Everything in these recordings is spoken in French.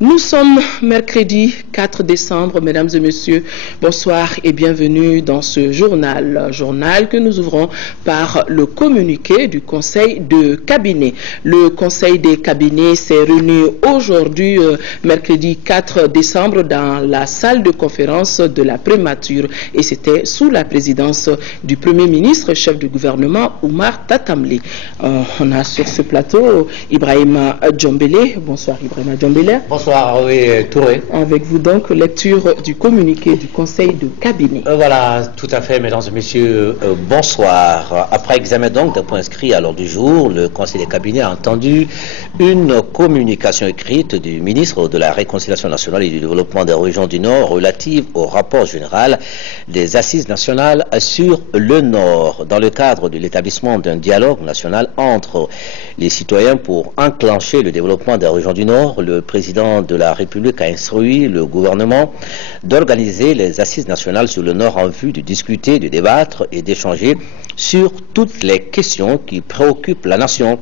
Nous sommes mercredi 4 décembre, mesdames et messieurs, bonsoir et bienvenue dans ce journal que nous ouvrons par le communiqué du conseil de cabinet. Le conseil des cabinets s'est réuni aujourd'hui, mercredi 4 décembre, dans la salle de conférence de la prémature et c'était sous la présidence du Premier ministre, chef du gouvernement, Oumar Tatamli. On a sur ce plateau Ibrahima Djombélé. Bonsoir Ibrahima Djombélé. Bonsoir Touré. Avec vous donc, lecture du communiqué du conseil de cabinet. Voilà, tout à fait, mesdames et messieurs, bonsoir. Après examen donc d'un point inscrit à l'ordre du jour, le conseil des cabinets a entendu une communication écrite du ministre de la Réconciliation nationale et du développement des régions du Nord relative au rapport général des assises nationales sur le Nord, dans le cadre de l'établissement d'un dialogue national entre les citoyens pour enclencher le développement des régions du Nord. Le président de la République a instruit le gouvernement d'organiser les assises nationales sur le Nord en vue de discuter, de débattre et d'échanger sur toutes les questions qui préoccupent la nation.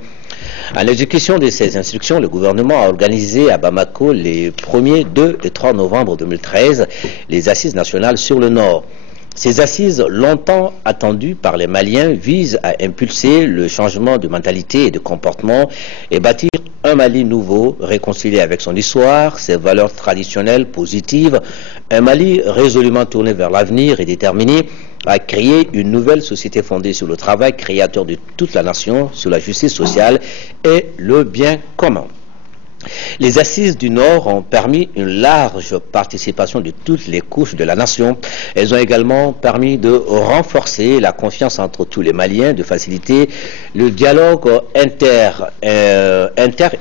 En exécution de ces instructions, le gouvernement a organisé à Bamako les 1er, 2 et 3 novembre 2013 les assises nationales sur le Nord. Ces assises, longtemps attendues par les Maliens, visent à impulser le changement de mentalité et de comportement et bâtir un Mali nouveau, réconcilié avec son histoire, ses valeurs traditionnelles positives, un Mali résolument tourné vers l'avenir et déterminé à créer une nouvelle société fondée sur le travail créateur de toute la nation, sur la justice sociale et le bien commun. Les assises du Nord ont permis une large participation de toutes les couches de la nation. Elles ont également permis de renforcer la confiance entre tous les Maliens, de faciliter le dialogue inter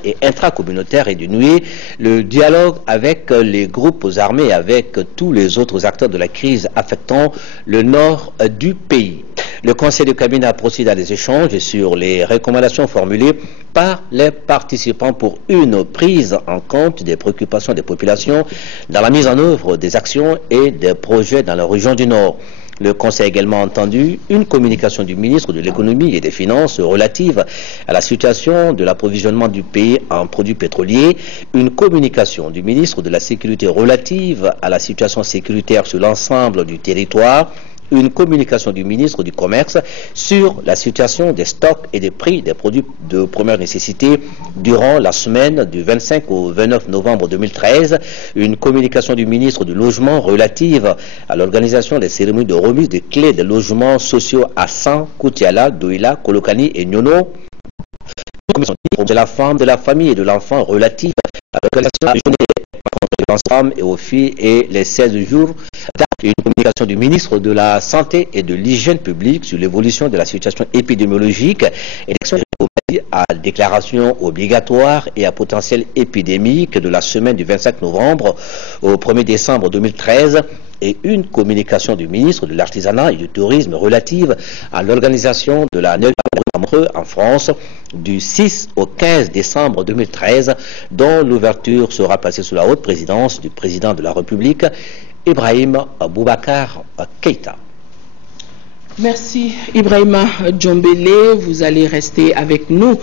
et intracommunautaire et de nouer le dialogue avec les groupes armés et avec tous les autres acteurs de la crise affectant le nord du pays. Le conseil de cabinet a procédé à des échanges sur les recommandations formulées par les participants pour une prise en compte des préoccupations des populations dans la mise en œuvre des actions et des projets dans la région du Nord. Le Conseil a également entendu une communication du ministre de l'économie et des finances relative à la situation de l'approvisionnement du pays en produits pétroliers, une communication du ministre de la Sécurité relative à la situation sécuritaire sur l'ensemble du territoire, une communication du ministre du Commerce sur la situation des stocks et des prix des produits de première nécessité durant la semaine du 25 au 29 novembre 2013, une communication du ministre du Logement relative à l'organisation des cérémonies de remise des clés des logements sociaux à San, Koutiala, Douila, Kolokani et Nyono, une communication de la femme, de la famille et de l'enfant relative à l'organisation de la journée contre les femmes et aux filles et les 16 jours, une communication du ministre de la Santé et de l'Hygiène publique sur l'évolution de la situation épidémiologique et l'action à déclaration obligatoire et à potentiel épidémique de la semaine du 25 novembre au 1er décembre 2013 et une communication du ministre de l'Artisanat et du Tourisme relative à l'organisation de la 9e en France du 6 au 15 décembre 2013 dont l'ouverture sera placée sous la haute présidence du président de la République Ibrahim Boubacar Keïta. Merci Ibrahima Djombélé, vous allez rester avec nous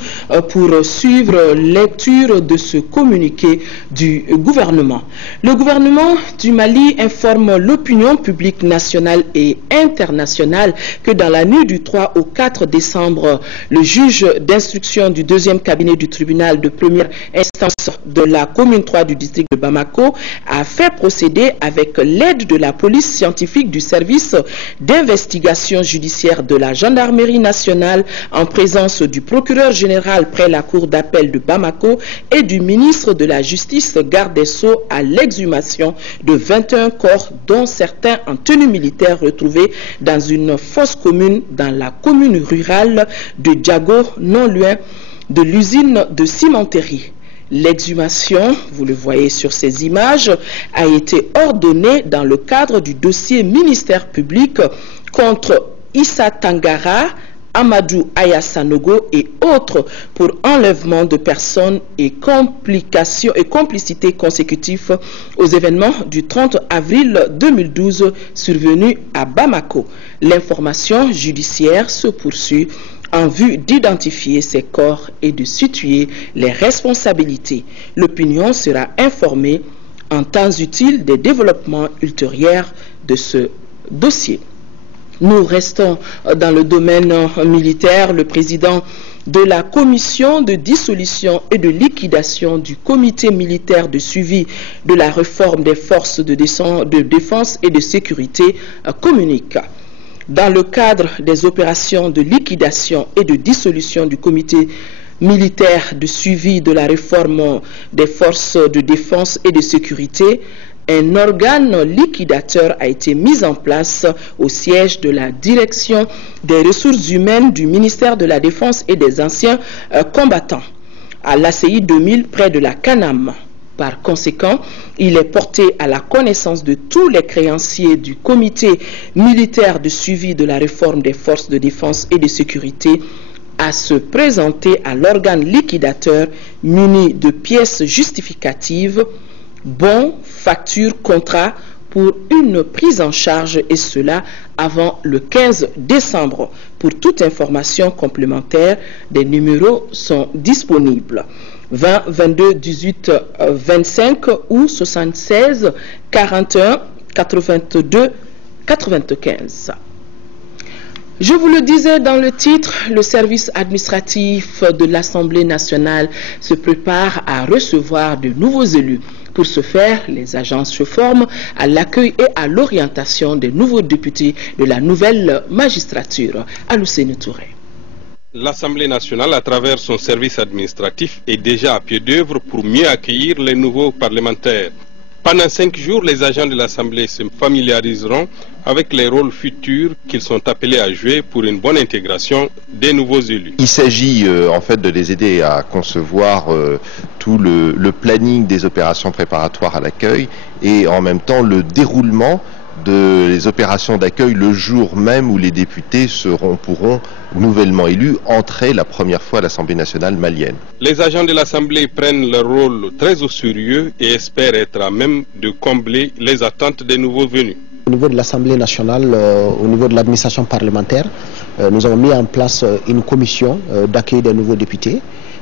pour suivre lecture de ce communiqué du gouvernement. Le gouvernement du Mali informe l'opinion publique nationale et internationale que dans la nuit du 3 au 4 décembre, le juge d'instruction du 2e cabinet du tribunal de première instance de la commune 3 du district de Bamako a fait procéder avec l'aide de la police scientifique du service d'investigation judiciaire de la gendarmerie nationale en présence du procureur général près la cour d'appel de Bamako et du ministre de la Justice garde des Sceaux à l'exhumation de 21 corps dont certains en tenue militaire retrouvés dans une fosse commune dans la commune rurale de Djago, non loin de l'usine de cimenterie. L'exhumation, vous le voyez sur ces images, a été ordonnée dans le cadre du dossier ministère public contre Issa Tangara, Amadou Ayasanogo et autres pour enlèvement de personnes et complications et complicité consécutifs aux événements du 30 avril 2012 survenus à Bamako. L'information judiciaire se poursuit en vue d'identifier ces corps et de situer les responsabilités. L'opinion sera informée en temps utile des développements ultérieurs de ce dossier. Nous restons dans le domaine militaire. Le président de la commission de dissolution et de liquidation du comité militaire de suivi de la réforme des forces de défense et de sécurité communique. Dans le cadre des opérations de liquidation et de dissolution du comité militaire de suivi de la réforme des forces de défense et de sécurité, un organe liquidateur a été mis en place au siège de la direction des ressources humaines du ministère de la Défense et des anciens combattants, à l'ACI 2000 près de la Canam. Par conséquent, il est porté à la connaissance de tous les créanciers du comité militaire de suivi de la réforme des forces de défense et de sécurité à se présenter à l'organe liquidateur muni de pièces justificatives, bons, factures, contrats pour une prise en charge, et cela avant le 15 décembre. Pour toute information complémentaire, des numéros sont disponibles. 20 22 18 25 ou 76 41 82 95. Je vous le disais dans le titre, le service administratif de l'Assemblée nationale se prépare à recevoir de nouveaux élus. Pour ce faire, les agences se forment à l'accueil et à l'orientation des nouveaux députés de la nouvelle magistrature. Aloussene Touré. L'Assemblée nationale, à travers son service administratif, est déjà à pied d'œuvre pour mieux accueillir les nouveaux parlementaires. Pendant 5 jours, les agents de l'Assemblée se familiariseront avec les rôles futurs qu'ils sont appelés à jouer pour une bonne intégration des nouveaux élus. Il s'agit en fait de les aider à concevoir tout le planning des opérations préparatoires à l'accueil et en même temps le déroulement des opérations d'accueil le jour même où les députés pourront nouvellement élus entrer la première fois à l'Assemblée nationale malienne. Les agents de l'Assemblée prennent leur rôle très au sérieux et espèrent être à même de combler les attentes des nouveaux venus. Au niveau de l'Assemblée nationale, au niveau de l'administration parlementaire, nous avons mis en place une commission d'accueil des nouveaux députés.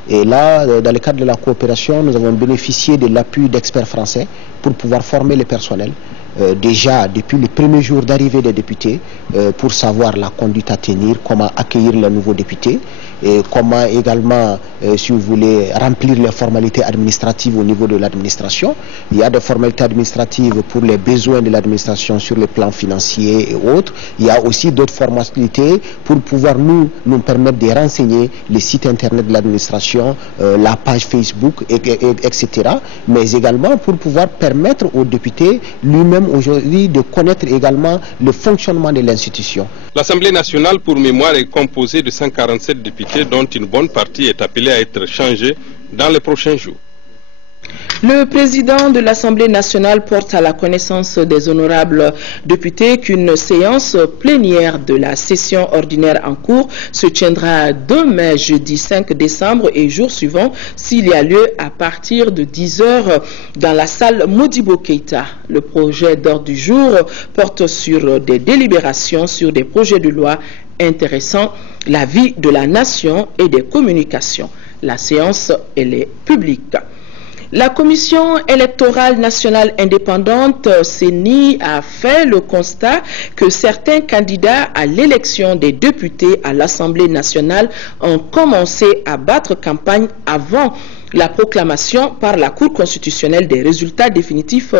Et là, dans le cadre de la coopération, nous avons bénéficié de l'appui d'experts français pour pouvoir former le personnel. Déjà depuis le premier jour d'arrivée des députés pour savoir la conduite à tenir, comment accueillir les nouveaux députés et comment également, si vous voulez, remplir les formalités administratives au niveau de l'administration. Il y a des formalités administratives pour les besoins de l'administration sur le plan financier et autres. Il y a aussi d'autres formalités pour pouvoir nous permettre de renseigner les sites internet de l'administration, la page Facebook, etc. Mais également pour pouvoir permettre aux députés lui-même aujourd'hui de connaître également le fonctionnement de l'institution. L'Assemblée nationale, pour mémoire, est composée de 147 députés dont une bonne partie est appelée à être changée dans les prochains jours. Le président de l'Assemblée nationale porte à la connaissance des honorables députés qu'une séance plénière de la session ordinaire en cours se tiendra demain, jeudi 5 décembre et jour suivant, s'il y a lieu, à partir de 10 h dans la salle Modibo Keïta. Le projet d'ordre du jour porte sur des délibérations sur des projets de loi intéressant la vie de la nation et des communications. La séance, elle est publique. La Commission électorale nationale indépendante, CENI, a fait le constat que certains candidats à l'élection des députés à l'Assemblée nationale ont commencé à battre campagne avant la proclamation par la Cour constitutionnelle des résultats définitifs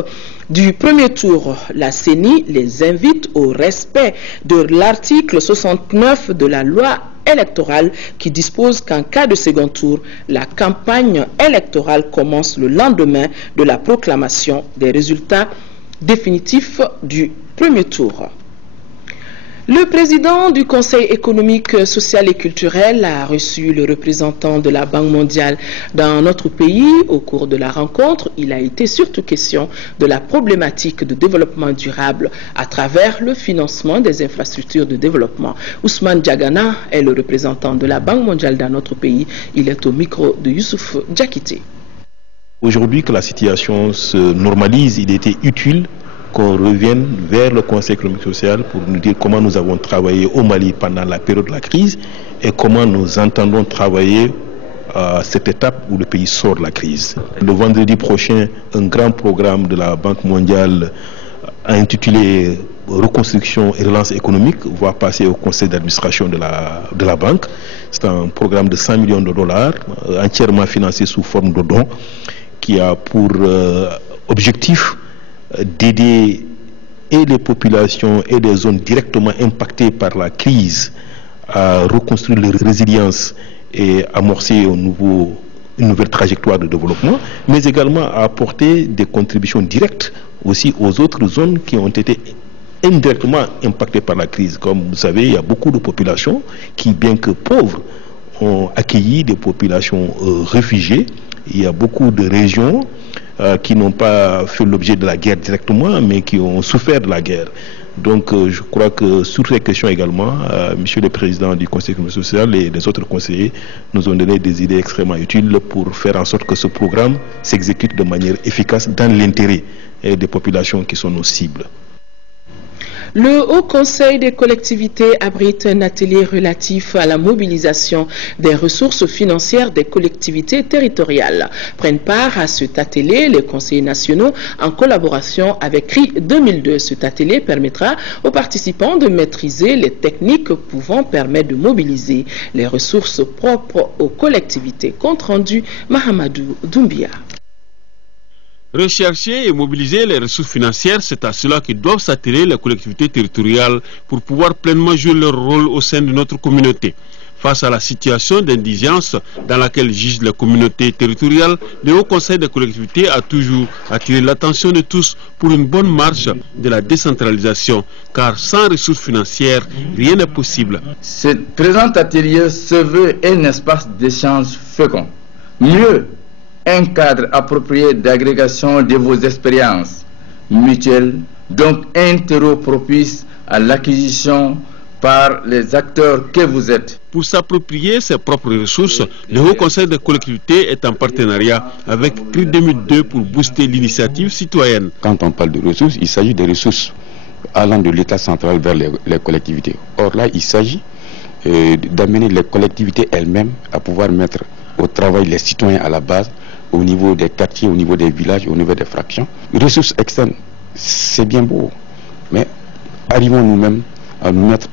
du premier tour. La CENI les invite au respect de l'article 69 de la loi électorale qui dispose qu'en cas de second tour, la campagne électorale commence le lendemain de la proclamation des résultats définitifs du premier tour. Le président du Conseil économique, social et culturel a reçu le représentant de la Banque mondiale dans notre pays. Au cours de la rencontre, il a été surtout question de la problématique de développement durable à travers le financement des infrastructures de développement. Ousmane Diagana est le représentant de la Banque mondiale dans notre pays. Il est au micro de Youssouf Diakité. Aujourd'hui que la situation se normalise, il était utile qu'on revienne vers le Conseil économique et social pour nous dire comment nous avons travaillé au Mali pendant la période de la crise et comment nous entendons travailler à cette étape où le pays sort de la crise. Le vendredi prochain, un grand programme de la Banque mondiale intitulé Reconstruction et relance économique va passer au conseil d'administration de la banque. C'est un programme de 100 millions de dollars, entièrement financé sous forme de dons, qui a pour objectif d'aider et les populations et les zones directement impactées par la crise à reconstruire leur résilience et amorcer une nouvelle trajectoire de développement, mais également à apporter des contributions directes aussi aux autres zones qui ont été indirectement impactées par la crise. Comme vous savez, il y a beaucoup de populations qui, bien que pauvres, ont accueilli des populations réfugiées. Il y a beaucoup de régions qui n'ont pas fait l'objet de la guerre directement, mais qui ont souffert de la guerre. Donc je crois que sur ces questions également, Monsieur le Président du Conseil économique et social et les autres conseillers nous ont donné des idées extrêmement utiles pour faire en sorte que ce programme s'exécute de manière efficace dans l'intérêt des populations qui sont nos cibles. Le Haut Conseil des collectivités abrite un atelier relatif à la mobilisation des ressources financières des collectivités territoriales. Prennent part à cet atelier les conseillers nationaux en collaboration avec CRI 2002. Cet atelier permettra aux participants de maîtriser les techniques pouvant permettre de mobiliser les ressources propres aux collectivités. Compte rendu Mahamadou Doumbia. Rechercher et mobiliser les ressources financières, c'est à cela que doivent s'atteler les collectivités territoriales pour pouvoir pleinement jouer leur rôle au sein de notre communauté. Face à la situation d'indigence dans laquelle gigent les communautés territoriales, le Haut Conseil des collectivités a toujours attiré l'attention de tous pour une bonne marche de la décentralisation, car sans ressources financières, rien n'est possible. Ce présent atelier se veut un espace d'échange fécond. Mieux, un cadre approprié d'agrégation de vos expériences mutuelles, donc un terreau propice à l'acquisition par les acteurs que vous êtes. Pour s'approprier ses propres ressources, le Haut Conseil des collectivités est en partenariat avec CRI 2002 pour booster l'initiative citoyenne. Quand on parle de ressources, il s'agit des ressources allant de l'État central vers les collectivités. Or là, il s'agit d'amener les collectivités elles-mêmes à pouvoir mettre au travail les citoyens à la base, au niveau des quartiers, au niveau des villages, au niveau des fractions. Les ressources externes, c'est bien beau, mais arrivons nous-mêmes à nous mettre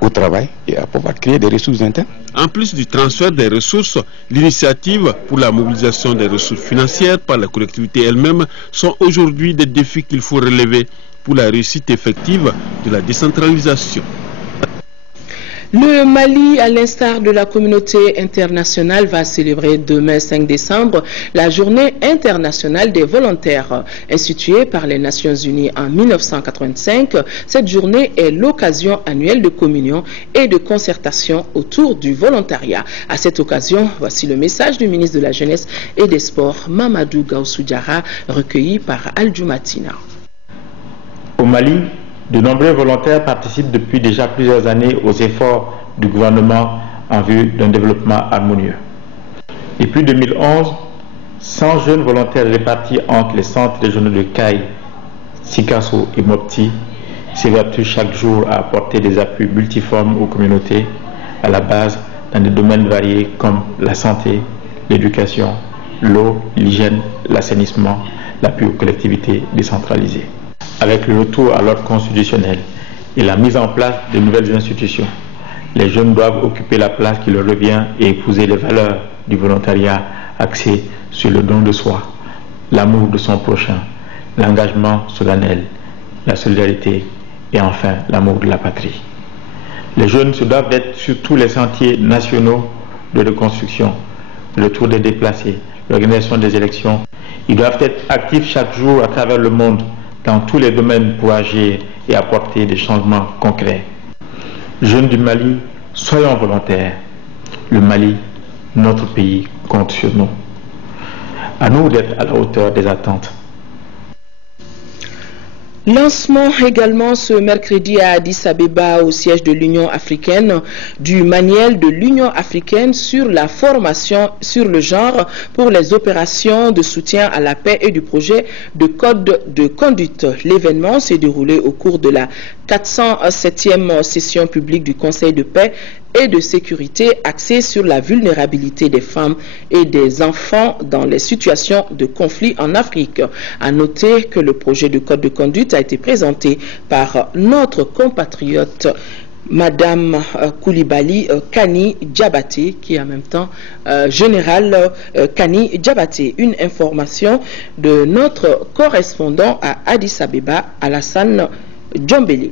au travail et à pouvoir créer des ressources internes. En plus du transfert des ressources, l'initiative pour la mobilisation des ressources financières par la collectivité elle-même sont aujourd'hui des défis qu'il faut relever pour la réussite effective de la décentralisation. Le Mali, à l'instar de la communauté internationale, va célébrer demain 5 décembre la journée internationale des volontaires. Instituée par les Nations Unies en 1985, cette journée est l'occasion annuelle de communion et de concertation autour du volontariat. À cette occasion, voici le message du ministre de la Jeunesse et des Sports, Mamadou Gaussou Diarra, recueilli par Al-Jumatina. Au Mali, de nombreux volontaires participent depuis déjà plusieurs années aux efforts du gouvernement en vue d'un développement harmonieux. Depuis 2011, 100 jeunes volontaires répartis entre les centres régionaux de Caille, Sikasso et Mopti s'évertuent chaque jour à apporter des appuis multiformes aux communautés à la base dans des domaines variés comme la santé, l'éducation, l'eau, l'hygiène, l'assainissement, l'appui aux collectivités décentralisées. Avec le retour à l'ordre constitutionnel et la mise en place de nouvelles institutions, les jeunes doivent occuper la place qui leur revient et épouser les valeurs du volontariat axé sur le don de soi, l'amour de son prochain, l'engagement solennel, la solidarité et enfin l'amour de la patrie. Les jeunes se doivent d'être sur tous les sentiers nationaux de reconstruction, le retour des déplacés, l'organisation des élections. Ils doivent être actifs chaque jour à travers le monde dans tous les domaines pour agir et apporter des changements concrets. Jeunes du Mali, soyons volontaires. Le Mali, notre pays, compte sur nous. À nous d'être à la hauteur des attentes. Lancement également ce mercredi à Addis Abeba, au siège de l'Union africaine, du manuel de l'Union africaine sur la formation sur le genre pour les opérations de soutien à la paix et du projet de code de conduite. L'événement s'est déroulé au cours de la 407e session publique du Conseil de paix et de sécurité axée sur la vulnérabilité des femmes et des enfants dans les situations de conflit en Afrique. À noter que le projet de code de conduite a été présenté par notre compatriote Madame Koulibaly Kani Diabaté, qui est en même temps général Kani Diabaté. Une information de notre correspondant à Addis Abeba, Alassane Djombele.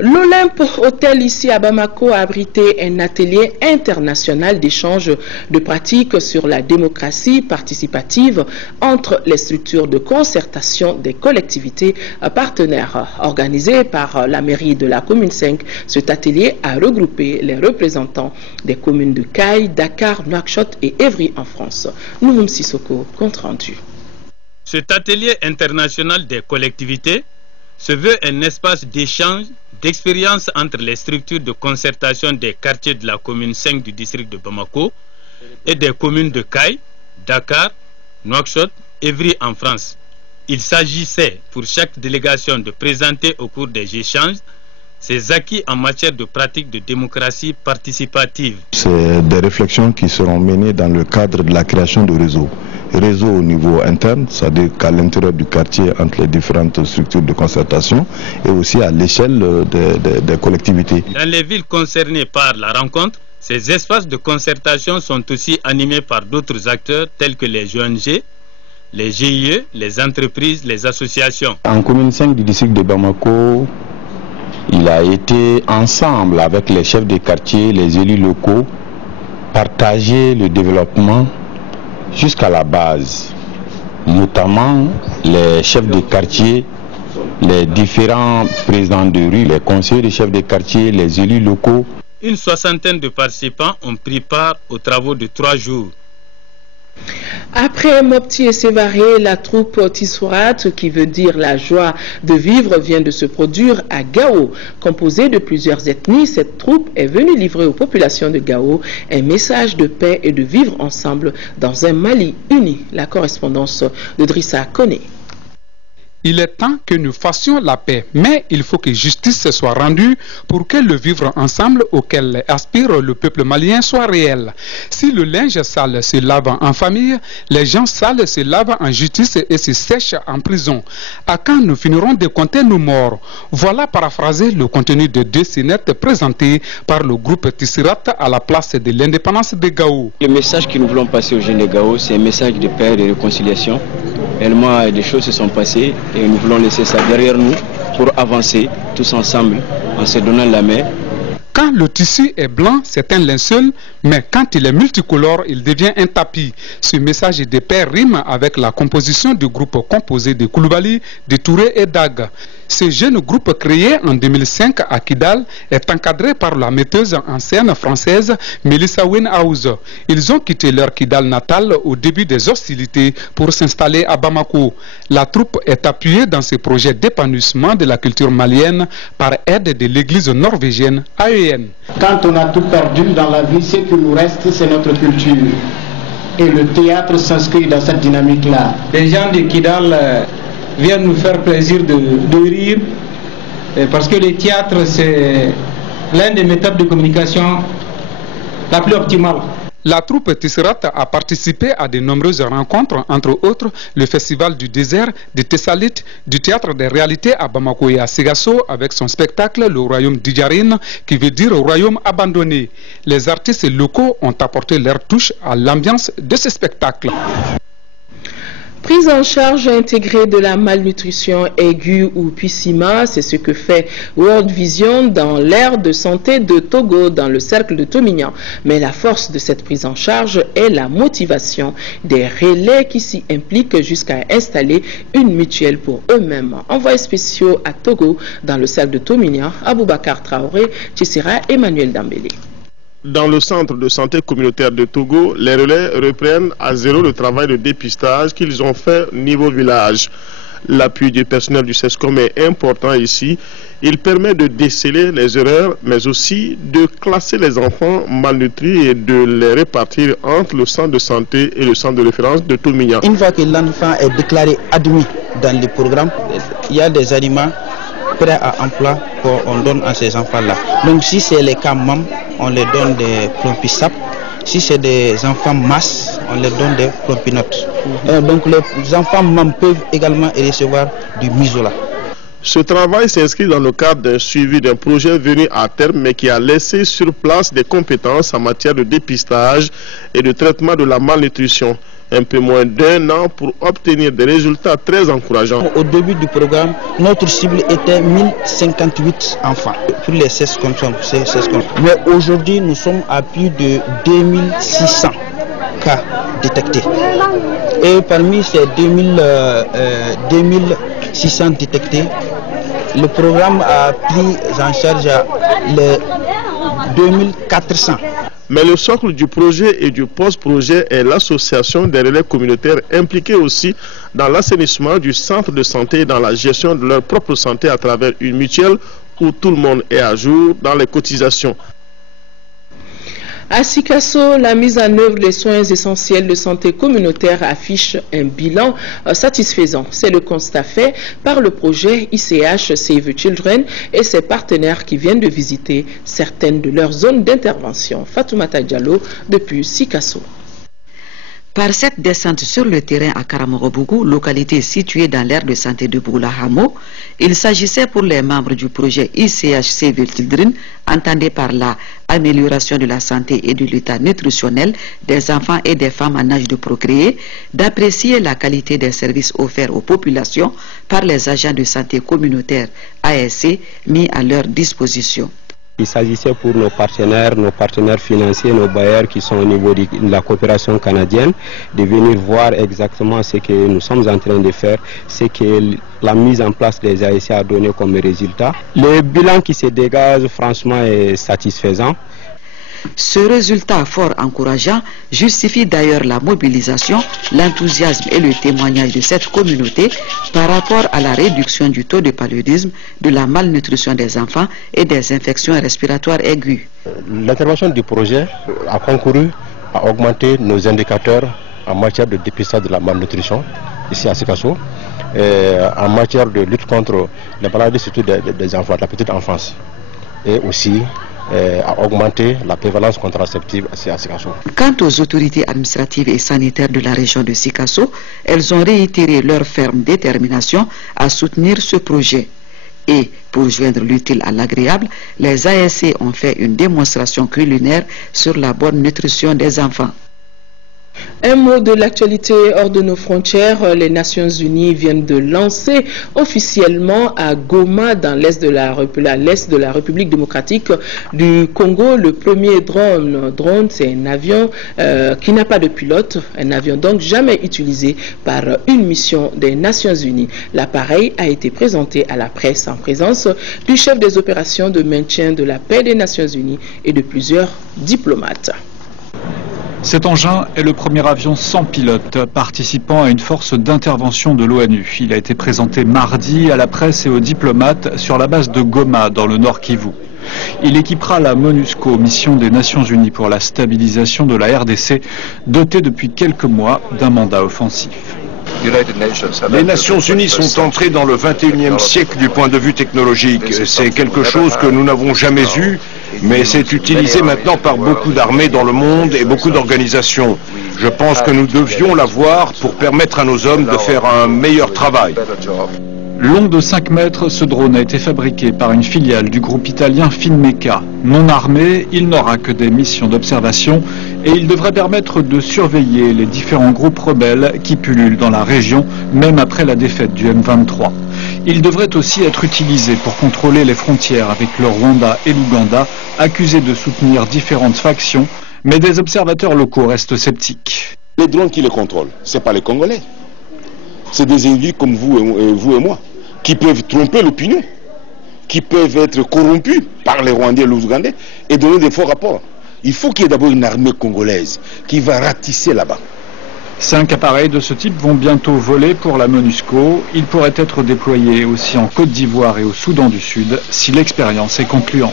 L'Olympe Hôtel ici à Bamako a abrité un atelier international d'échange de pratiques sur la démocratie participative entre les structures de concertation des collectivités partenaires. Organisé par la mairie de la commune 5, cet atelier a regroupé les représentants des communes de Caille, Dakar, Nouakchott et Évry en France. Noumoum Sissoko, compte rendu. Cet atelier international des collectivités se veut un espace d'échange, d'expérience entre les structures de concertation des quartiers de la commune 5 du district de Bamako et des communes de Caille, Dakar, Nouakchott, Évry en France. Il s'agissait pour chaque délégation de présenter au cours des échanges ses acquis en matière de pratique de démocratie participative. C'est des réflexions qui seront menées dans le cadre de la création de réseaux. Réseau au niveau interne, c'est-à-dire qu'à l'intérieur du quartier entre les différentes structures de concertation et aussi à l'échelle des collectivités. Dans les villes concernées par la rencontre, ces espaces de concertation sont aussi animés par d'autres acteurs tels que les ONG, les GIE, les entreprises, les associations. En commune 5 du district de Bamako, il a été ensemble avec les chefs de quartier, les élus locaux, partager le développement jusqu'à la base, notamment les chefs de quartier, les différents présidents de rue, les conseillers des chefs de quartier, les élus locaux. Une soixantaine de participants ont pris part aux travaux de 3 jours. Après Mopti et Sévaré, la troupe Tissourat, qui veut dire la joie de vivre, vient de se produire à Gao. Composée de plusieurs ethnies, cette troupe est venue livrer aux populations de Gao un message de paix et de vivre ensemble dans un Mali uni. La correspondance de Drissa Koné. Il est temps que nous fassions la paix, mais il faut que justice soit rendue pour que le vivre ensemble auquel aspire le peuple malien soit réel. Si le linge sale se lave en famille, les gens sales se lavent en justice et se sèchent en prison. À quand nous finirons de compter nos morts? Voilà paraphrasé le contenu de 2 scénettes présentées par le groupe Tissirat à la place de l'indépendance de Gao. Le message que nous voulons passer aux jeunes de Gao, c'est un message de paix et de réconciliation. Réellement, des choses se sont passées et nous voulons laisser ça derrière nous pour avancer tous ensemble en se donnant la main. Quand le tissu est blanc, c'est un linceul, mais quand il est multicolore, il devient un tapis. Ce message de paix rime avec la composition du groupe composé de Koulibaly, de Touré et Dag. Ce jeune groupe créé en 2005 à Kidal est encadré par la metteuse en scène française Melissa Winhouse. Ils ont quitté leur Kidal natal au début des hostilités pour s'installer à Bamako. La troupe est appuyée dans ses projets d'épanouissement de la culture malienne par aide de l'église norvégienne AEN. Quand on a tout perdu dans la vie, ce qui nous reste, c'est notre culture. Et le théâtre s'inscrit dans cette dynamique-là. Les gens de Kidal viennent nous faire plaisir de rire, parce que le théâtre, c'est l'une des méthodes de communication la plus optimale. La troupe Tissirat a participé à de nombreuses rencontres, entre autres le Festival du désert de Tessalit, du Théâtre des réalités à Bamako et à Ségasso, avec son spectacle Le Royaume d'Idjarine, qui veut dire Royaume abandonné. Les artistes locaux ont apporté leur touche à l'ambiance de ce spectacle. Prise en charge intégrée de la malnutrition aiguë ou PICIMA, c'est ce que fait World Vision dans l'aire de santé de Togo, dans le cercle de Tomignan. Mais la force de cette prise en charge est la motivation des relais qui s'y impliquent jusqu'à installer une mutuelle pour eux-mêmes. Envoyés spéciaux à Togo, dans le cercle de Tomignan, Aboubakar Traoré, Tchissira, Emmanuel Dambélé. Dans le centre de santé communautaire de Togo, les relais reprennent à zéro le travail de dépistage qu'ils ont fait niveau village. L'appui du personnel du CESCOM est important ici. Il permet de déceler les erreurs, mais aussi de classer les enfants malnutris et de les répartir entre le centre de santé et le centre de référence de Toumignan. Une fois que l'enfant est déclaré admis dans le programme, il y a des aliments prêts à emploi qu'on donne à ces enfants-là. Donc si c'est les cas MAM, on les donne des Plompisap. Si c'est des enfants masses, on les donne des Plompinotes. Donc les enfants MAM peuvent également recevoir du Misola. Ce travail s'inscrit dans le cadre d'un suivi d'un projet venu à terme mais qui a laissé sur place des compétences en matière de dépistage et de traitement de la malnutrition. Un peu moins d'1 an pour obtenir des résultats très encourageants. Au début du programme, notre cible était 1058 enfants pour les 16 consoms. Mais aujourd'hui, nous sommes à plus de 2600 cas détectés. Et parmi ces 2600 détectés, le programme a pris en charge les 2400. Mais le socle du projet et du post-projet est l'association des relais communautaires impliqués aussi dans l'assainissement du centre de santé et dans la gestion de leur propre santé à travers une mutuelle où tout le monde est à jour dans les cotisations. À Sikasso, la mise en œuvre des soins essentiels de santé communautaire affiche un bilan satisfaisant. C'est le constat fait par le projet ICH Save Children et ses partenaires qui viennent de visiter certaines de leurs zones d'intervention. Fatoumata Diallo depuis Sikasso. Par cette descente sur le terrain à Karamorobougou, localité située dans l'aire de santé de Boula-Hamo, il s'agissait pour les membres du projet ICH Save Children, entendé par la amélioration de la santé et de l'état nutritionnel des enfants et des femmes en âge de procréer, d'apprécier la qualité des services offerts aux populations par les agents de santé communautaire ASC mis à leur disposition. Il s'agissait pour nos partenaires financiers, nos bailleurs qui sont au niveau de la coopération canadienne, de venir voir exactement ce que nous sommes en train de faire, ce que la mise en place des ASC a donné comme résultat. Le bilan qui se dégage franchement est satisfaisant. Ce résultat fort encourageant justifie d'ailleurs la mobilisation, l'enthousiasme et le témoignage de cette communauté par rapport à la réduction du taux de paludisme, de la malnutrition des enfants et des infections respiratoires aiguës. L'intervention du projet a concouru à augmenter nos indicateurs en matière de dépistage de la malnutrition ici à Sikasso, en matière de lutte contre les maladies surtout des enfants, de la petite enfance, et aussi à augmenter la prévalence contraceptive à Sikasso. Quant aux autorités administratives et sanitaires de la région de Sikasso, elles ont réitéré leur ferme détermination à soutenir ce projet. Et pour joindre l'utile à l'agréable, les ASC ont fait une démonstration culinaire sur la bonne nutrition des enfants. Un mot de l'actualité hors de nos frontières. Les Nations Unies viennent de lancer officiellement à Goma, dans l'est de la République démocratique du Congo, le premier drone. Drone, c'est un avion qui n'a pas de pilote, un avion donc jamais utilisé par une mission des Nations Unies. L'appareil a été présenté à la presse en présence du chef des opérations de maintien de la paix des Nations Unies et de plusieurs diplomates. Cet engin est le premier avion sans pilote participant à une force d'intervention de l'ONU. Il a été présenté mardi à la presse et aux diplomates sur la base de Goma, dans le Nord Kivu. Il équipera la MONUSCO, mission des Nations Unies pour la stabilisation de la RDC, dotée depuis quelques mois d'un mandat offensif. Les Nations Unies sont entrées dans le 21e siècle du point de vue technologique. C'est quelque chose que nous n'avons jamais eu, mais c'est utilisé maintenant par beaucoup d'armées dans le monde et beaucoup d'organisations. Je pense que nous devions l'avoir pour permettre à nos hommes de faire un meilleur travail. Long de 5 mètres, ce drone a été fabriqué par une filiale du groupe italien Finmecca. Non armé, il n'aura que des missions d'observation et il devrait permettre de surveiller les différents groupes rebelles qui pullulent dans la région, même après la défaite du M23. Il devrait aussi être utilisé pour contrôler les frontières avec le Rwanda et l'Ouganda, accusés de soutenir différentes factions, mais des observateurs locaux restent sceptiques. Les drones qui les contrôlent, ce n'est pas les Congolais. C'est des individus comme vous et moi, qui peuvent tromper l'opinion, qui peuvent être corrompus par les Rwandais et les Ougandais et donner des faux rapports. Il faut qu'il y ait d'abord une armée congolaise qui va ratisser là-bas. 5 appareils de ce type vont bientôt voler pour la MONUSCO. Ils pourraient être déployés aussi en Côte d'Ivoire et au Soudan du Sud si l'expérience est concluante.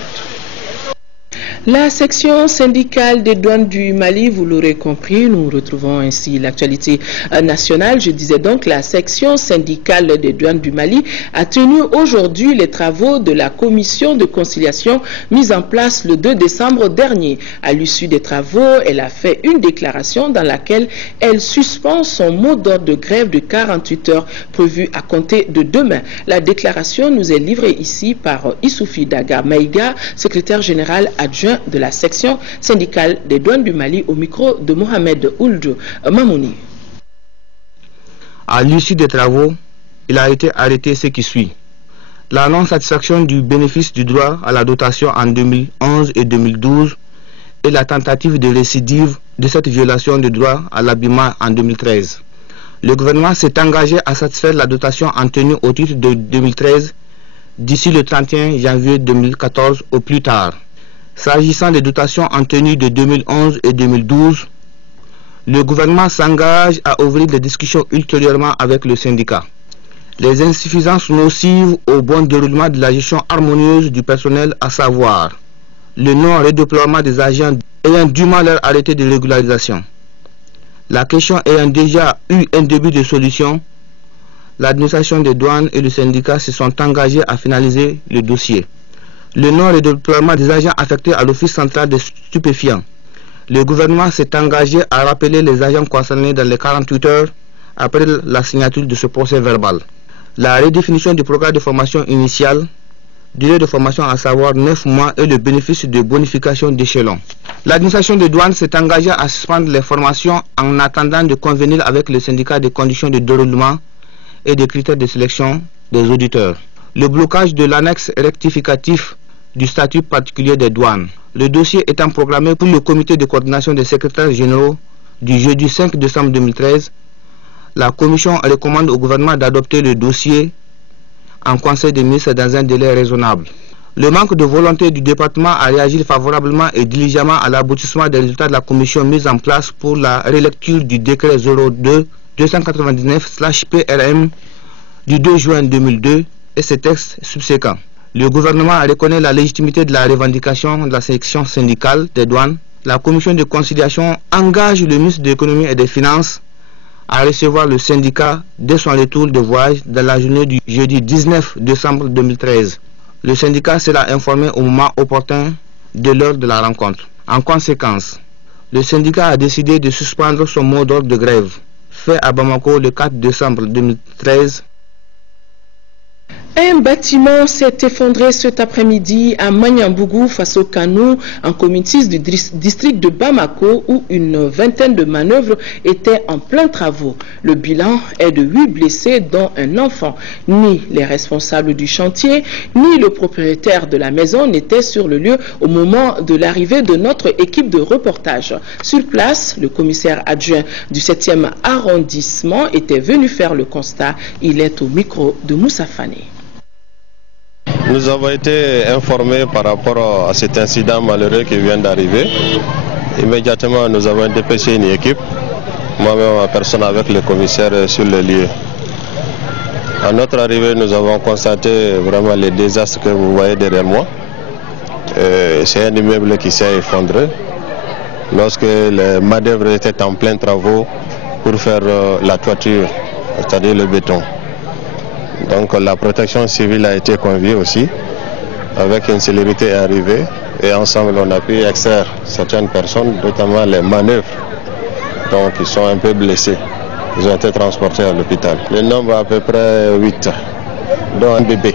La section syndicale des douanes du Mali, vous l'aurez compris, nous retrouvons ainsi l'actualité nationale. Je disais donc la section syndicale des douanes du Mali a tenu aujourd'hui les travaux de la commission de conciliation mise en place le 2 décembre dernier. À l'issue des travaux, elle a fait une déclaration dans laquelle elle suspend son mot d'ordre de grève de 48 heures prévu à compter de demain. La déclaration nous est livrée ici par Issoufi Daga Maïga, secrétaire général adjoint de la section syndicale des douanes du Mali, au micro de Mohamed Ould Mamouni. À l'issue des travaux, il a été arrêté ce qui suit. La non-satisfaction du bénéfice du droit à la dotation en 2011 et 2012 et la tentative de récidive de cette violation de droit à l'habillement en 2013. Le gouvernement s'est engagé à satisfaire la dotation en tenue au titre de 2013 d'ici le 31 janvier 2014 au plus tard. S'agissant des dotations en tenue de 2011 et 2012, le gouvernement s'engage à ouvrir des discussions ultérieurement avec le syndicat. Les insuffisances nocives au bon déroulement de la gestion harmonieuse du personnel, à savoir le non-redéploiement des agents ayant dûment leur arrêté de régularisation. La question ayant déjà eu un début de solution, l'administration des douanes et le syndicat se sont engagés à finaliser le dossier. Le non-redéploiement des agents affectés à l'Office central des stupéfiants. Le gouvernement s'est engagé à rappeler les agents concernés dans les 48 heures après la signature de ce procès verbal. La redéfinition du programme de formation initiale, durée de formation à savoir 9 mois et le bénéfice de bonification d'échelon. L'administration des douanes s'est engagée à suspendre les formations en attendant de convenir avec le syndicat des conditions de déroulement et des critères de sélection des auditeurs. Le blocage de l'annexe rectificatif du statut particulier des douanes. Le dossier étant programmé pour le comité de coordination des secrétaires généraux du jeudi 5 décembre 2013, la commission recommande au gouvernement d'adopter le dossier en conseil des ministres dans un délai raisonnable. Le manque de volonté du département à réagir favorablement et diligemment à l'aboutissement des résultats de la commission mise en place pour la relecture du décret 02-299/PRM du 2 juin 2002 et ses textes subséquents. Le gouvernement reconnaît la légitimité de la revendication de la section syndicale des douanes. La commission de conciliation engage le ministre de l'économie et des finances à recevoir le syndicat dès son retour de voyage dans la journée du jeudi 19 décembre 2013. Le syndicat sera informé au moment opportun de l'heure de la rencontre. En conséquence, le syndicat a décidé de suspendre son mot d'ordre de grève, fait à Bamako le 4 décembre 2013. Un bâtiment s'est effondré cet après-midi à Magnambougou face au Kanou, en commune 6 du district de Bamako, où une vingtaine de manœuvres étaient en plein travaux. Le bilan est de 8 blessés, dont un enfant. Ni les responsables du chantier, ni le propriétaire de la maison n'étaient sur le lieu au moment de l'arrivée de notre équipe de reportage. Sur place, le commissaire adjoint du 7e arrondissement était venu faire le constat. Il est au micro de Moussa Fane. Nous avons été informés par rapport à cet incident malheureux qui vient d'arriver. Immédiatement, nous avons dépêché une équipe, moi-même en personne avec le commissaire sur le lieu. À notre arrivée, nous avons constaté vraiment les désastres que vous voyez derrière moi. C'est un immeuble qui s'est effondré lorsque les manœuvres étaient en plein travaux pour faire la toiture, c'est-à-dire le béton. Donc la protection civile a été conviée aussi, avec une célérité arrivée, et ensemble on a pu extraire certaines personnes, notamment les manœuvres, donc ils sont un peu blessés. Ils ont été transportés à l'hôpital. Le nombre à peu près 8, dont un bébé.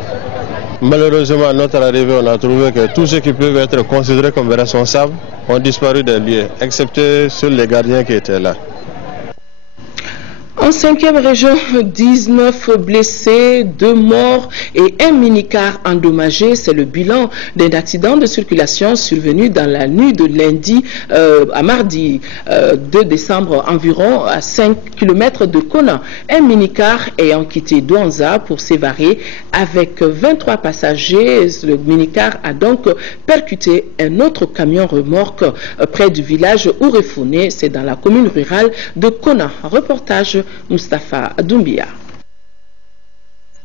Malheureusement, à notre arrivée, on a trouvé que tous ceux qui peuvent être considérés comme responsables ont disparu des lieux, excepté ceux les gardiens qui étaient là. En 5e région, 19 blessés, 2 morts et un minicar endommagé. C'est le bilan d'un accident de circulation survenu dans la nuit de lundi à mardi 2 décembre environ à 5 km de Kona. Un minicar ayant quitté Douanza pour s'évarer avec 23 passagers. Le minicar a donc percuté un autre camion remorque près du village Ourefouné. C'est dans la commune rurale de Kona. Reportage Mustapha Doumbia.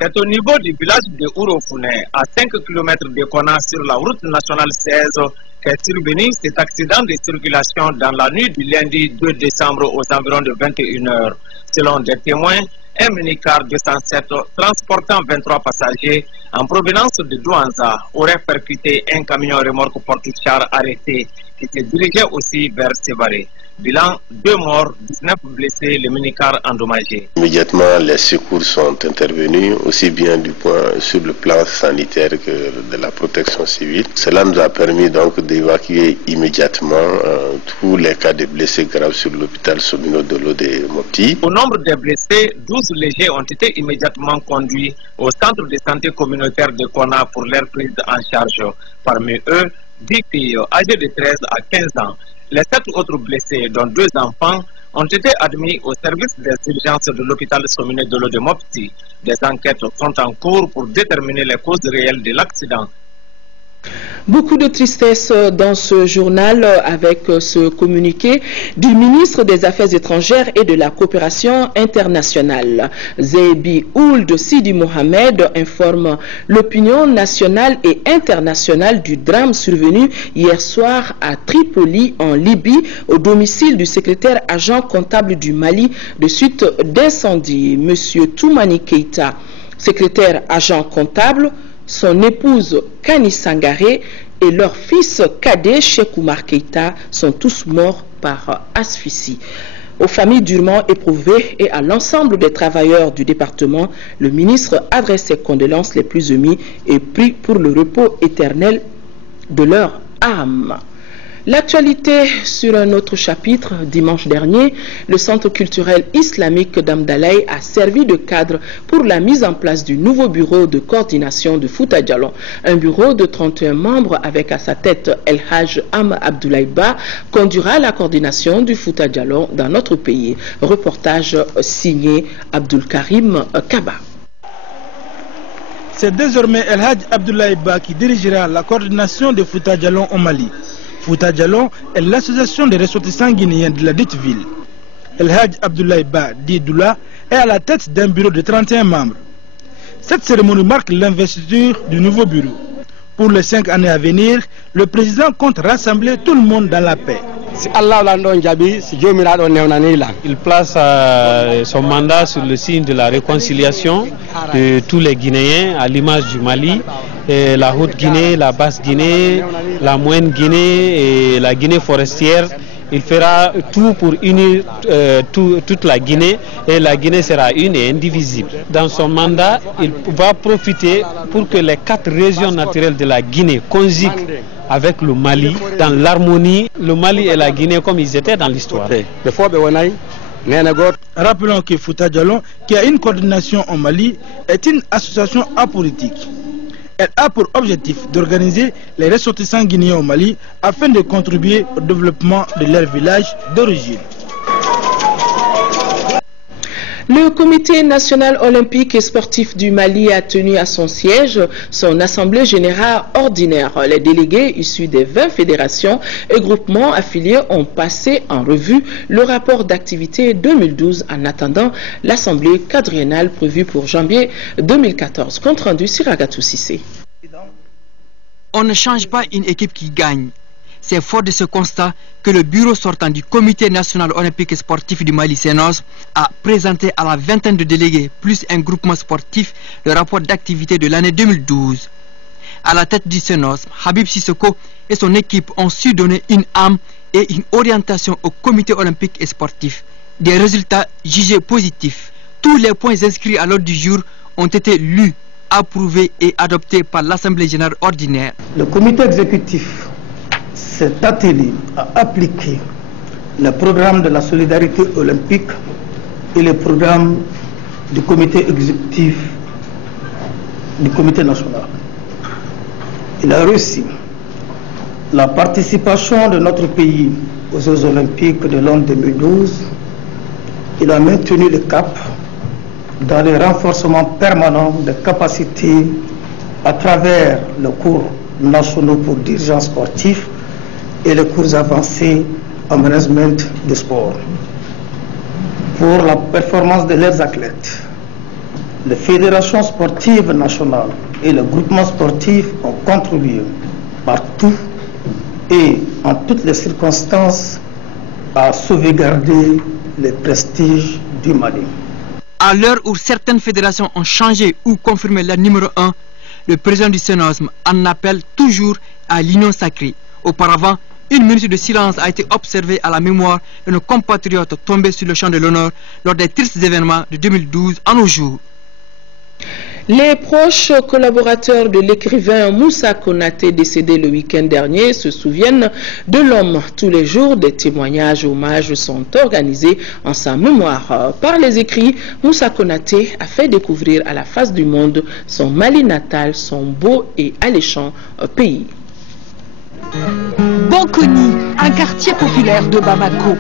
C'est au niveau du village de Ourofouné, à 5 km de Kona sur la route nationale 16, qu'est survenu cet accident de circulation dans la nuit du lundi 2 décembre aux environs de 21 h. Selon des témoins, un minicar 207 transportant 23 passagers en provenance de Douanza aurait percuté un camion remorque porte-char arrêté qui se dirigeait aussi vers Sévaré. Bilan, 2 morts, 19 blessés, le minicar endommagé. Immédiatement, les secours sont intervenus, aussi bien sur le plan sanitaire que de la protection civile. Cela nous a permis donc d'évacuer immédiatement tous les cas de blessés graves sur l'hôpital Somino Dolo de Mopti. Au nombre de blessés, 12 légers ont été immédiatement conduits au centre de santé communautaire de Kona pour leur prise en charge. Parmi eux, 10 filles âgées de 13 à 15 ans. Les 7 autres blessés, dont 2 enfants, ont été admis au service des urgences de l'hôpital Somino Dolo de Mopti. Des enquêtes sont en cours pour déterminer les causes réelles de l'accident. Beaucoup de tristesse dans ce journal avec ce communiqué du ministre des Affaires étrangères et de la coopération internationale. Zebi Ould Sidi Mohamed informe l'opinion nationale et internationale du drame survenu hier soir à Tripoli en Libye au domicile du secrétaire agent comptable du Mali de suite d'incendie. Monsieur Toumani Keïta, secrétaire agent comptable, son épouse Kani Sangaré et leur fils cadet Cheikh Oumar Keïta sont tous morts par asphyxie. Aux familles durement éprouvées et à l'ensemble des travailleurs du département, le ministre adresse ses condoléances les plus émues et prie pour le repos éternel de leur âme. L'actualité sur un autre chapitre, dimanche dernier, le Centre culturel islamique d'Amdalaï a servi de cadre pour la mise en place du nouveau bureau de coordination de Fouta Djallon. Un bureau de 31 membres avec à sa tête El Haj Am Abdoulaye Ba conduira la coordination du Fouta Djallon dans notre pays. Reportage signé Abdul Karim Kaba. C'est désormais El Haj Abdoulaye Ba qui dirigera la coordination de Fouta Djallon au Mali. Fouta Djallon est l'association des ressortissants guinéens de la dite ville. El Haj Abdoulaye Ba Didoula est à la tête d'un bureau de 31 membres. Cette cérémonie marque l'investiture du nouveau bureau. Pour les 5 années à venir, le président compte rassembler tout le monde dans la paix. Il place son mandat sur le signe de la réconciliation de tous les Guinéens à l'image du Mali, et la Haute-Guinée, la Basse-Guinée, la Moyenne-Guinée et la Guinée forestière. Il fera tout pour unir toute la Guinée et la Guinée sera une et indivisible. Dans son mandat, il va profiter pour que les 4 régions naturelles de la Guinée conjuguent avec le Mali dans l'harmonie, le Mali et la Guinée comme ils étaient dans l'histoire. Rappelons que Fouta Djallon, qui a une coordination au Mali, est une association apolitique. Elle a pour objectif d'organiser les ressortissants guinéens au Mali afin de contribuer au développement de leur village d'origine. Le Comité national olympique et sportif du Mali a tenu à son siège son assemblée générale ordinaire. Les délégués issus des 20 fédérations et groupements affiliés ont passé en revue le rapport d'activité 2012 en attendant l'assemblée quadriennale prévue pour janvier 2014. Compte rendu Siragatou Sissé. On ne change pas une équipe qui gagne. C'est fort de ce constat que le bureau sortant du Comité national olympique et sportif du Mali, CNOS, a présenté à la vingtaine de délégués, plus un groupement sportif, le rapport d'activité de l'année 2012. À la tête du CNOS, Habib Sissoko et son équipe ont su donner une âme et une orientation au Comité olympique et sportif. Des résultats jugés positifs. Tous les points inscrits à l'ordre du jour ont été lus, approuvés et adoptés par l'Assemblée générale ordinaire. Le comité exécutif s'est attelé à appliquer le programme de la solidarité olympique et les programmes du comité exécutif du comité national. Il a réussi la participation de notre pays aux Jeux olympiques de Londres 2012. Il a maintenu le cap dans le renforcement permanent des capacités à travers les cours nationaux pour dirigeants sportifs et les cours avancés en management de sport. Pour la performance de leurs athlètes, les fédérations sportives nationales et les groupements sportifs ont contribué partout et en toutes les circonstances à sauvegarder le prestige du Mali. À l'heure où certaines fédérations ont changé ou confirmé leur numéro 1, le président du CNOSM en appelle toujours à l'union sacrée. Auparavant, une minute de silence a été observée à la mémoire de nos compatriotes tombés sur le champ de l'honneur lors des tristes événements de 2012 en nos jours. Les proches collaborateurs de l'écrivain Moussa Konaté, décédé le week-end dernier, se souviennent de l'homme. Tous les jours, des témoignages, hommages sont organisés en sa mémoire. Par les écrits, Moussa Konaté a fait découvrir à la face du monde son Mali natal, son beau et alléchant pays. Bankoni, un quartier populaire de Bamako.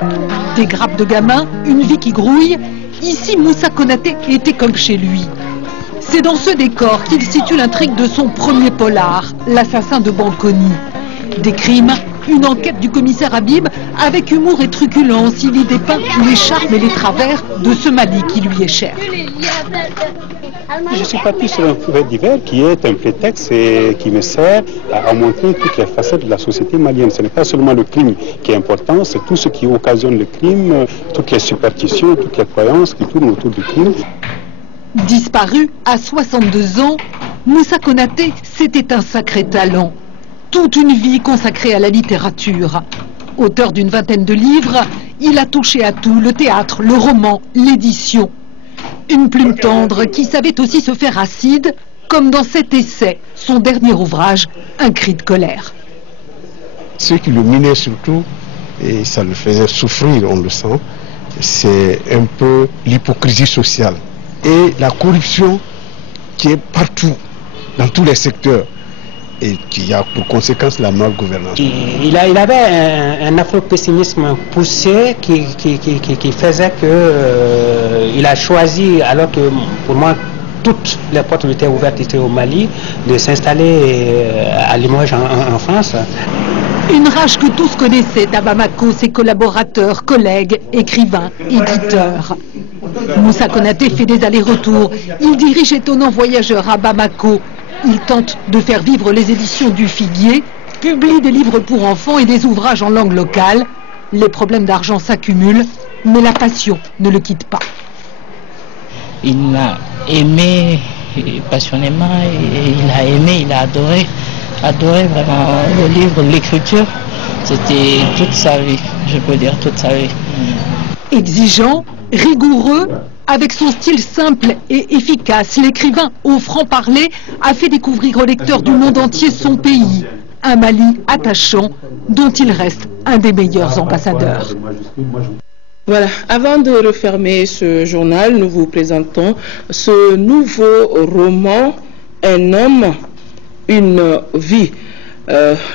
Des grappes de gamins, une vie qui grouille. Ici, Moussa Konaté était comme chez lui. C'est dans ce décor qu'il situe l'intrigue de son premier polar, l'assassin de Bankoni. Des crimes, une enquête du commissaire Habib, avec humour et truculence, il y dépeint les charmes et les travers de ce Mali qui lui est cher. Je suis parti sur un fait divers qui est un prétexte et qui me sert à montrer toutes les facettes de la société malienne. Ce n'est pas seulement le crime qui est important, c'est tout ce qui occasionne le crime, toutes les superstitions, toutes les croyances qui tournent autour du crime. Disparu à 62 ans, Moussa Konaté, c'était un sacré talent. Toute une vie consacrée à la littérature. Auteur d'une vingtaine de livres, il a touché à tout, le théâtre, le roman, l'édition. Une plume tendre qui savait aussi se faire acide, comme dans cet essai, son dernier ouvrage, Un cri de colère. Ce qui le minait surtout, et ça le faisait souffrir, on le sent, c'est un peu l'hypocrisie sociale. Et la corruption qui est partout, dans tous les secteurs, et qui a pour conséquence la malgouvernance. Il avait un afro-pessimisme poussé qui faisait qu'il a choisi, alors que pour moi toutes les portes étaient ouvertes ici au Mali, de s'installer à Limoges en France. Une rage que tous connaissaient à Bamako, ses collaborateurs, collègues, écrivains, éditeurs. Moussa Konaté fait des allers-retours. Il dirige Étonnant Voyageur à Bamako. Il tente de faire vivre les éditions du Figuier, publie des livres pour enfants et des ouvrages en langue locale. Les problèmes d'argent s'accumulent, mais la passion ne le quitte pas. Il a aimé passionnément, et il a adoré vraiment le livre, l'écriture. C'était toute sa vie, je peux dire toute sa vie. Exigeant, rigoureux, avec son style simple et efficace, l'écrivain au franc-parler a fait découvrir aux lecteurs du monde entier son pays. Un Mali attachant dont il reste un des meilleurs ambassadeurs. Voilà, avant de refermer ce journal, nous vous présentons ce nouveau roman, Un homme, une vie.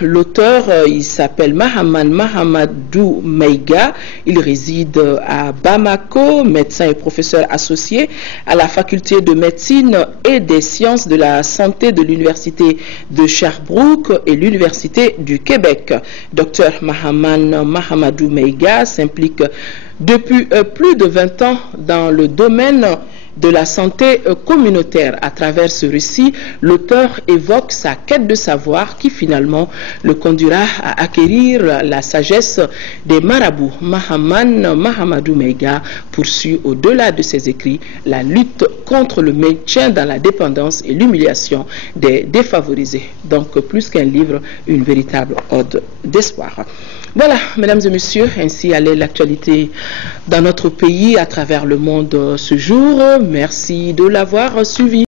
L'auteur, il s'appelle Mahamadou Meiga. Il réside à Bamako, médecin et professeur associé à la faculté de médecine et des sciences de la santé de l'université de Sherbrooke et l'université du Québec. Dr Mahamadou Meiga s'implique depuis plus de 20 ans dans le domaine de la santé communautaire. À travers ce récit, l'auteur évoque sa quête de savoir qui finalement le conduira à acquérir la sagesse des marabouts. Mahamadou Meiga poursuit au-delà de ses écrits la lutte contre le maintien dans la dépendance et l'humiliation des défavorisés. Donc plus qu'un livre, une véritable ode d'espoir. Voilà, mesdames et messieurs, ainsi allait l'actualité dans notre pays à travers le monde ce jour. Merci de l'avoir suivi.